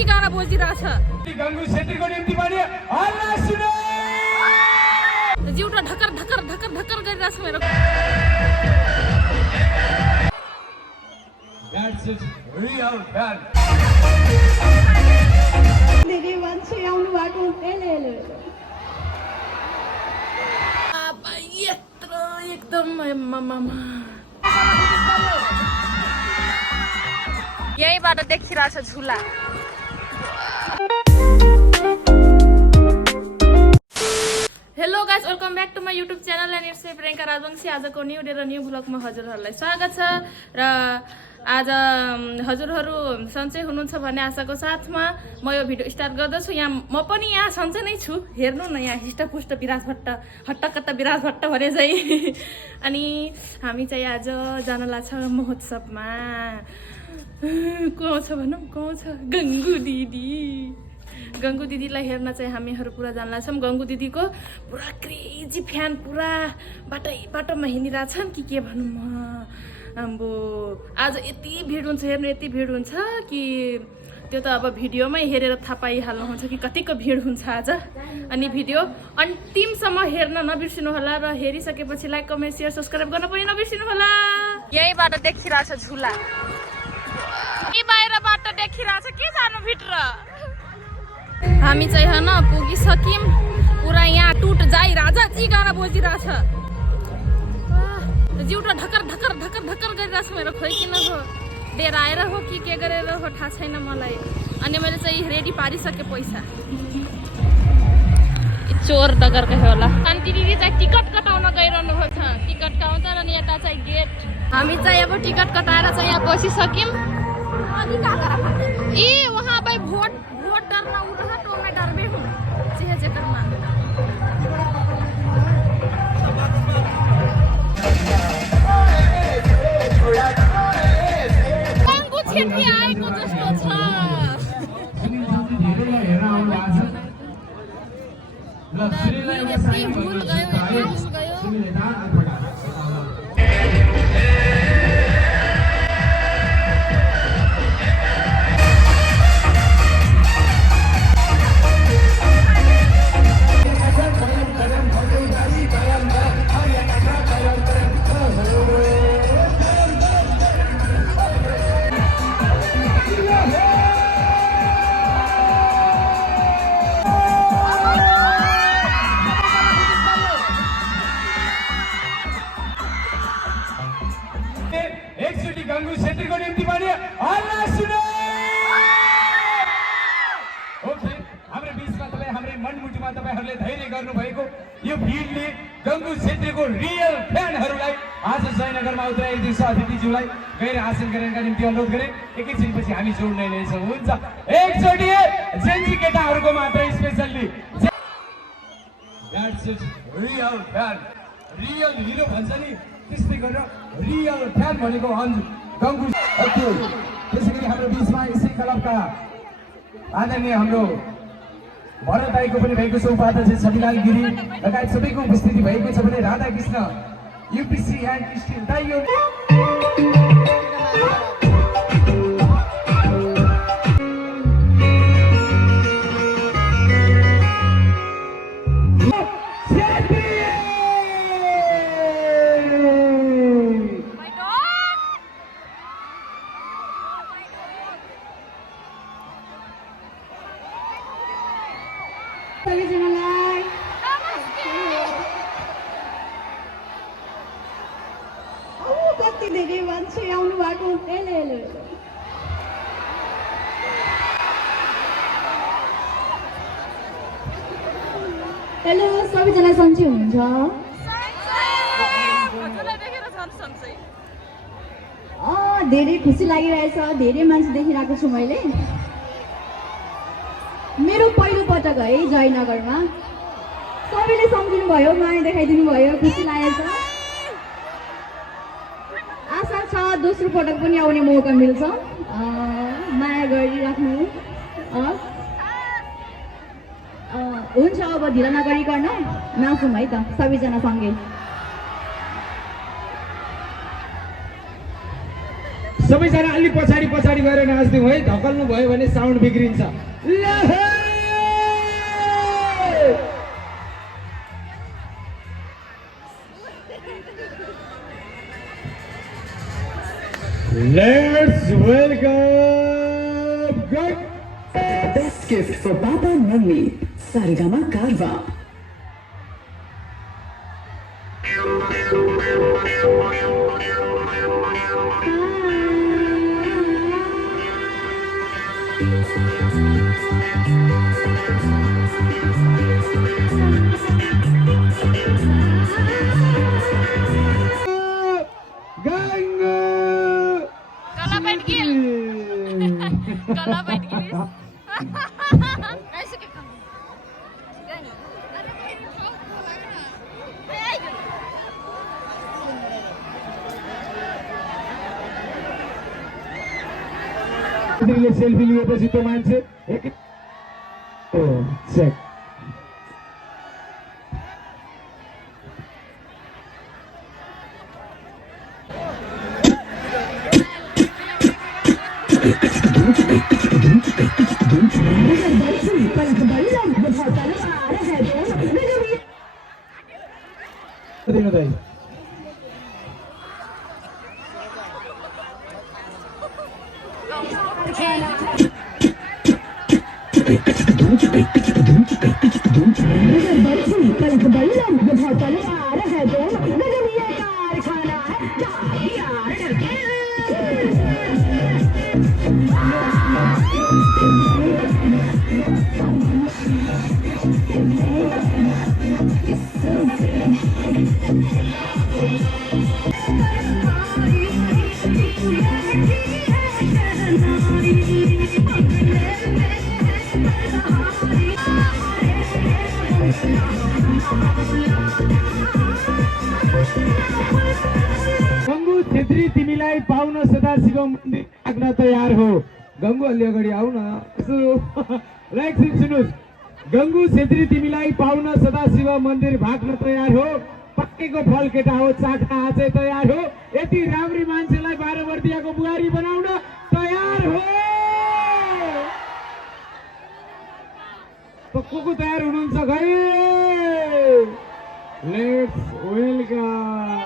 जी गाना बजिरहेछ। गंगू छेत्रीको निम्ति पनि हल्ला सुनो। जिउटा ढकर ढकर ढकर ढकर गरिरहेछ मेरो। That's it, real fan. धेरै मान्छे आउनु भएको हेलो बाबा यत्रो एकदम यहीँबाट देखिरहेछ झुला। Hello guys, welcome back to my YouTube channel and it's Priyanka Rajbanshi. आजको न्यू डे र न्यू भ्लगमा हजुरहरूलाई स्वागत छ। र आज हजुरहरू सन्चै हुनुहुन्छ भन्ने आशाको साथमा म यो भिडियो स्टार्ट गर्दछु। यहाँ म पनि यहाँ सन्चै नै छु। हेर्नु न, यहाँ हिष्टपुष्ट विराज भट्ट हट्टकट्ट विराज भट्ट भने चाहिँ। अनि हामी चाहिँ आज जान लाग्छ महोत्सवमा। को आउँछ भनौँ, को आउँछ? गङ्गु दिदी। गङ्गु दिदीलाई हेर्न चाहिँ हामीहरू पुरा जान लाग्छौँ। गङ्गु दिदीको पुरा क्रेजी फ्यान, पुरा बाटोमा हिँडिरहेछन् कि के भनौँ म। अब आज यति भिड हुन्छ, हेर्नु यति भिड हुन्छ कि त्यो त अब भिडियोमै हेरेर थाहा पाइहाल्नुहुन्छ कि कतिको भिड हुन्छ आज। अनि भिडियो अन्तिमसम्म हेर्न नबिर्सिनु होला र हेरिसकेपछि लाइक कमेन्ट सेयर सब्सक्राइब गर्न पनि नबिर्सिनु होला। यहीँबाट देखिरहेछ झुला, यही बाहिरबाट देखिरहेछ के जानु भित्र। हामी चाहिँ होइन पुगिसक्यौँ। पुरा यहाँ टुट जाई राजा जी गाना बजिरहेछ। जिउटा ढकर ढकर ढकर ढकर गरिरहेछ मेरो। खोइ किन हो, डेराएर हो कि के गरेर हो थाहा छैन मलाई। अनि मैले चाहिँ रेडी पारिसकेँ पैसा। चोर डगरको होला। शान्ति दिदी चाहिँ टिकट कटाउन गइरहनु भएको छ। टिकट काउन्टर अनि यता चाहिँ गेट। हामी चाहिँ अब टिकट कटाएर चाहिँ यहाँ बसिसक्यौँ। ए वहाँ भाइ भोट डरना उठा तो मैं डर भी हूँ चेहरे करना। गङ्गु छेत्री आएको जस्तो छ। यति भुल गयो। एकचोटि गंगू छेत्रीको निम्ति पनि हल्ला सुनो। ओके, हाम्रो बिचमा तपाईँ, हाम्रो मनमुटुमा तपाईँहरूले धैर्य गर्नुभएको यो भिडले गंगू छेत्रीको रियल फ्यानहरूलाई आज जयनगरमा उत्तरायण छ अतिथिज्यूलाई गएर आसन गर्नका निम्ति अनुरोध गरे। एकैछिनपछि हामी जोड्नै नै छौँ। हुन्छ, एकचोटि जेन्जी केटाहरूको मात्र specially. That's it, real fan, real hero भन्छ नि, त्यस्तै गरेर रियल फ्यान भनेको गङ्गु। त्यसै गरी हाम्रो बिचमा यसै क्लबका आदरणीय हाम्रो भरत दाईको पनि भएको छ उपाध्यक्ष छविलाल गिरी लगायत सबैको उपस्थिति भएको छ भने राधाकृष्ण युपिसी एन्ड स्टिल दाइयो। सबैजनालाई कति धेरै मान्छे आउनु भएको हेलो हेलो सबैजना सन्चै हुनुहुन्छ? धेरै खुसी लागिरहेछ। धेरै मान्छे देखिरहेको छु मैले। मेरो पहिलो पटक है जयनगरमा। सबैले सम्झिनु भयो, माया देखाइदिनु भयो, खुसी लागेको छ। आशा छ दोस्रो पटक पनि आउने मौका मिल्छ। माया गरिराख्नु। हुन्छ, अब ढिला नगरिकन नाचौँ है त सबैजना सँगै। सबैजना अलिक पछाडि पछाडि गएर नाच्दिउँ है, धकल्नु भयो भने साउन्ड बिग्रिन्छ। ल हे! Let's welcome Best gift for Baba and Mummy, Sarigama Karwa. Gangu! Kalau main gil. Kalau main gil. Selfie लिएपछि त्यो मान्छे चेक गंगू छेत्री तिमीलाई पाउन सदाशिव मन्दिर लाग्न तयार हो। गंगू अलि अगाडि आऊ न। राइट सुन्नुस्, गंगू छेत्री तिमीलाई पाउन सदाशिव मन्दिर भाग्न तयार हो। पक्केको फल केटा हो, चाख्न आजै तयार हो। यति राम्री मान्छेलाई 12 वर्षियाको बुहारी बनाउन तयार हो। को तयार हुनुहुन्छ खै? लेट्स वेलकम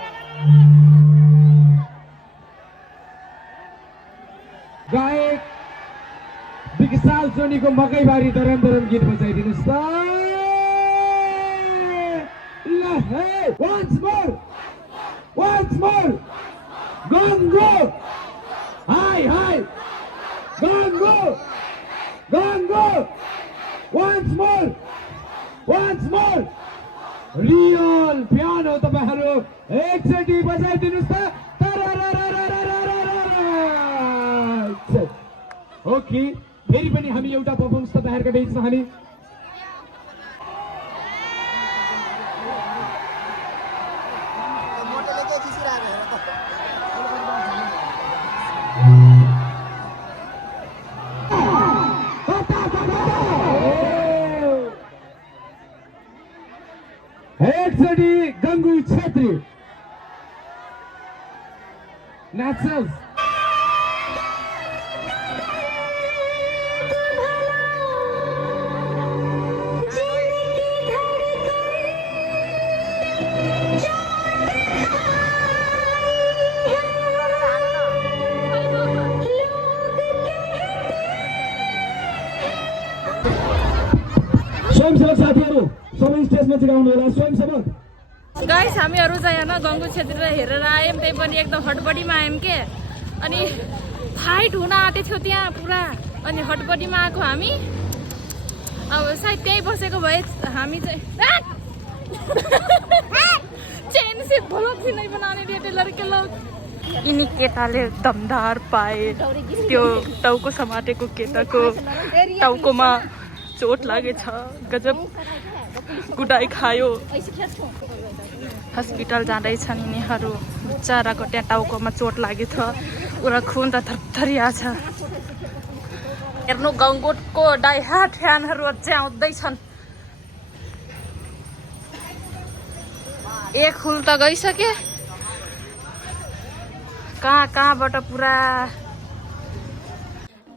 गायक विशाल सोनीको मकैबारी दरम दरम गीत बजाइदिनुहोस् त। ल हे once more Gangu hi Gangu once more real piano तपाईहरु एकचोटी बजाइदिनुस् त। ओके, फेरि पनि हामी एउटा परफर्मेन्स तपाईहरुको बीचमा हामी एकचोटी गंगू छेत्री नाचस। स्वयंसेवक साथीहरु सबै स्टेजमा चिराउनु होला। स्वयंसेवक गाइस हामीहरु चाहिँ हैन गंगू क्षेत्रलाई हेरेर आयौं, त्यही पनि एकदम हटबडीमा आयौं के। अनि फाइट हुन आँटे थियो त्यहाँ पुरा। अनि हटबडीमा आएको हामी अब सायद त्यही बसेको भए हामी चाहिँ चेन से भलक से नहीं बनाने देते लड़के लोग। यिनी केटाले दमदार पाए, त्यो टाउको समातेको केटाको टाउकोमा चोट लागेछ, गजब कुटाइ खायो। हस्पिटल जाँदैछन् यिनीहरू। बिचराको त्यहाँ टाउकोमा चोट लागेछ, पुरा खुन त थरथरिया छ। हेर्नु गंगूको डाइहार्ड फ्यानहरू अझै आउँदैछन्। एक हुल त गइसके, कहाँबाट पुरा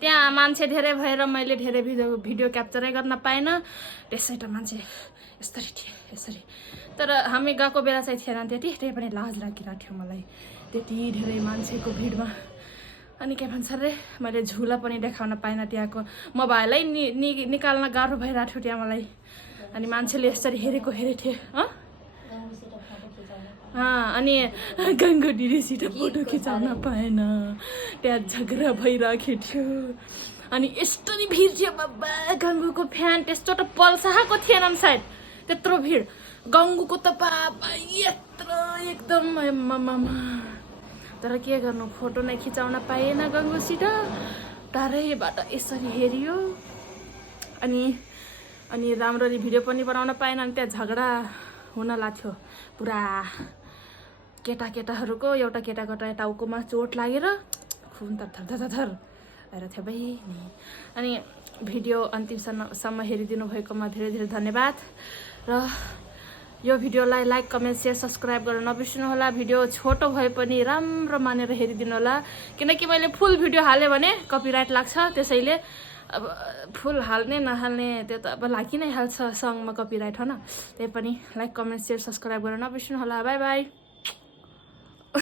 त्यहाँ मान्छे धेरै भएर मैले धेरै भिडियो क्याप्चरै गर्न पाएन। त्यसै त मान्छे यसरी थिए यसरी। तर हामी गएको बेला चाहिँ थिएन त्यति, त्यही पनि लाज लागिरहेको थियो मलाई त्यति धेरै मान्छेको भिडमा। अनि के भन्छ अरे मैले झुला पनि देखाउन पाइनँ त्यहाँको, मोबाइलै निकाल्न गाह्रो भइरहेको थियो त्यहाँ मलाई। अनि मान्छेले यसरी हेरेको थिएँ। अनि गङ्गो दिदीसित फोटो खिचाउन पाएन, त्यहाँ झगडा भइरहेको थियो। अनि यस्तरी भिड थियो बाबा, गङ्गुको फ्यान त्यस्तो त पल्साएको थिएन सायद त्यत्रो भिड। गङ्गुको त बाबा यत्रो एकदम मामा। तर के गर्नु, फोटो नै खिचाउन पाएन गङ्गुसित, टाढैबाट यसरी हेरियो। अनि राम्ररी भिडियो पनि बनाउन पाएन। अनि त्यहाँ झगडा हुन लाग्थ्यो पुरा। केटाहरूको एउटा केटाको टाउकोमा चोट लागेर खुन त थर भएर थियो बहिनी। अनि भिडियो अन्तिमसम्म हेरिदिनु भएकोमा धेरै धेरै धन्यवाद। र यो भिडियोलाई लाइक कमेन्ट सेयर सब्सक्राइब गर्न नबिर्सिनु होला। भिडियो छोटो भए पनि राम्रो मानेर हेरिदिनु होला, किनकि मैले फुल भिडियो हालेँ भने कपिराइट लाग्छ। त्यसैले अब फुल हाल्ने नहाल्ने त्यो त अब लागि नै हाल्छ सङमा कपिराइट, होइन? त्यही पनि लाइक कमेन्ट सेयर सब्सक्राइब गर्न नबिर्सिनु होला। By by.